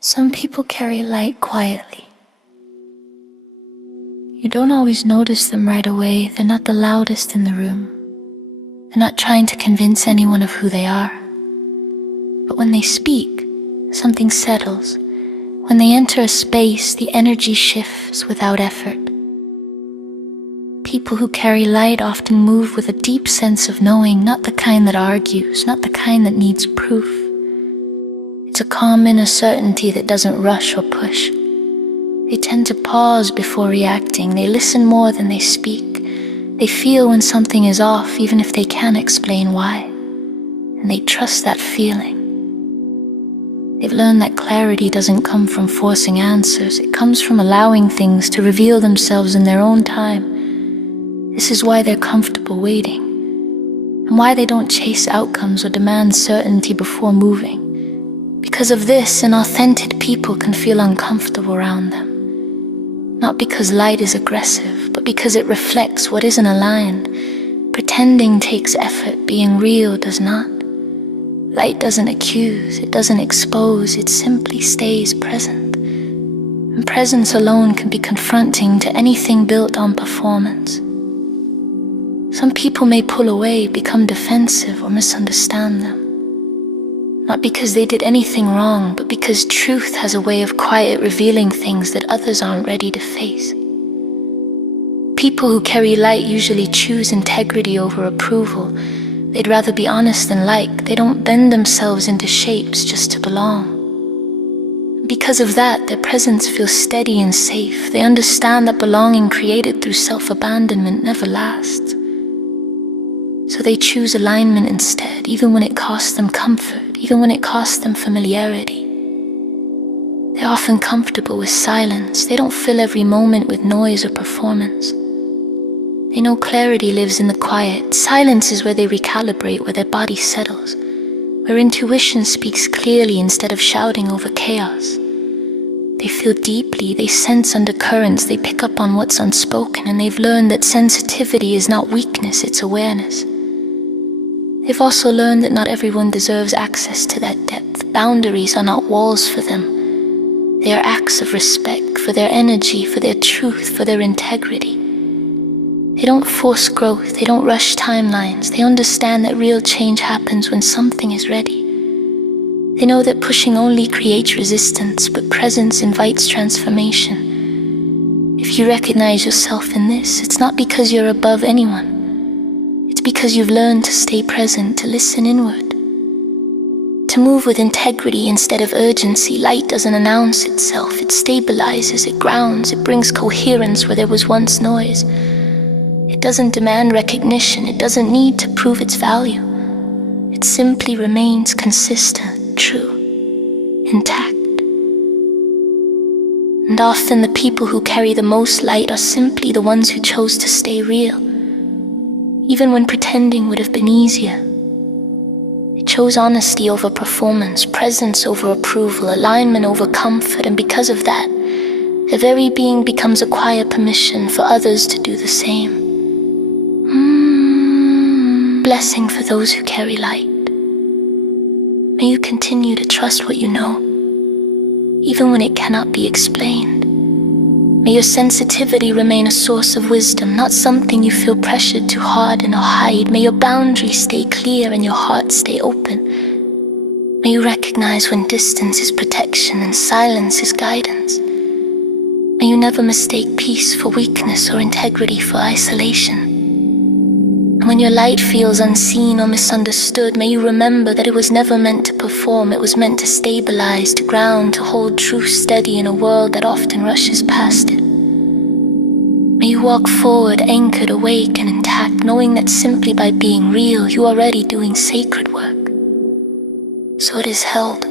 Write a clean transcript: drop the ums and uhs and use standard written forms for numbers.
Some people carry light quietly. You don't always notice them right away. They're not the loudest in the room. They're not trying to convince anyone of who they are. But when they speak, something settles. When they enter a space, the energy shifts without effort. People who carry light often move with a deep sense of knowing, not the kind that argues, not the kind that needs proof. It's a calm inner certainty that doesn't rush or push. They tend to pause before reacting. They listen more than they speak. They feel when something is off, even if they can't explain why. And they trust that feeling. They've learned that clarity doesn't come from forcing answers. It comes from allowing things to reveal themselves in their own time. This is why they're comfortable waiting, and why they don't chase outcomes or demand certainty before moving. Because of this, inauthentic people can feel uncomfortable around them. Not because light is aggressive, but because it reflects what isn't aligned. Pretending takes effort, being real does not. Light doesn't accuse, it doesn't expose, it simply stays present. And presence alone can be confronting to anything built on performance. Some people may pull away, become defensive, or misunderstand them. Not because they did anything wrong, but because truth has a way of quiet revealing things that others aren't ready to face. People who carry light usually choose integrity over approval. They'd rather be honest than like. They don't bend themselves into shapes just to belong. Because of that, their presence feels steady and safe. They understand that belonging created through self-abandonment never lasts. So they choose alignment instead, even when it costs them comfort, even when it costs them familiarity. They're often comfortable with silence. They don't fill every moment with noise or performance. They know clarity lives in the quiet. Silence is where they recalibrate, where their body settles, where intuition speaks clearly instead of shouting over chaos. They feel deeply, they sense undercurrents, they pick up on what's unspoken, and they've learned that sensitivity is not weakness, it's awareness. They've also learned that not everyone deserves access to that depth. Boundaries are not walls for them. They are acts of respect for their energy, for their truth, for their integrity. They don't force growth, they don't rush timelines. They understand that real change happens when something is ready. They know that pushing only creates resistance, but presence invites transformation. If you recognize yourself in this, it's not because you're above anyone. It's because you've learned to stay present, to listen inward, to move with integrity instead of urgency. Light doesn't announce itself, it stabilizes, it grounds, it brings coherence where there was once noise. It doesn't demand recognition, it doesn't need to prove its value. It simply remains consistent, true, intact. And often the people who carry the most light are simply the ones who chose to stay real. Even when pretending would have been easier. They chose honesty over performance, presence over approval, alignment over comfort, and because of that, their very being becomes a quiet permission for others to do the same. Blessing for those who carry light. May you continue to trust what you know, even when it cannot be explained. May your sensitivity remain a source of wisdom, not something you feel pressured to harden or hide. May your boundaries stay clear and your heart stay open. May you recognize when distance is protection and silence is guidance. May you never mistake peace for weakness or integrity for isolation. And when your light feels unseen or misunderstood, may you remember that it was never meant to perform. It was meant to stabilize, to ground, to hold truth steady in a world that often rushes past it. May you walk forward, anchored, awake, and intact, knowing that simply by being real, you are already doing sacred work. So it is held.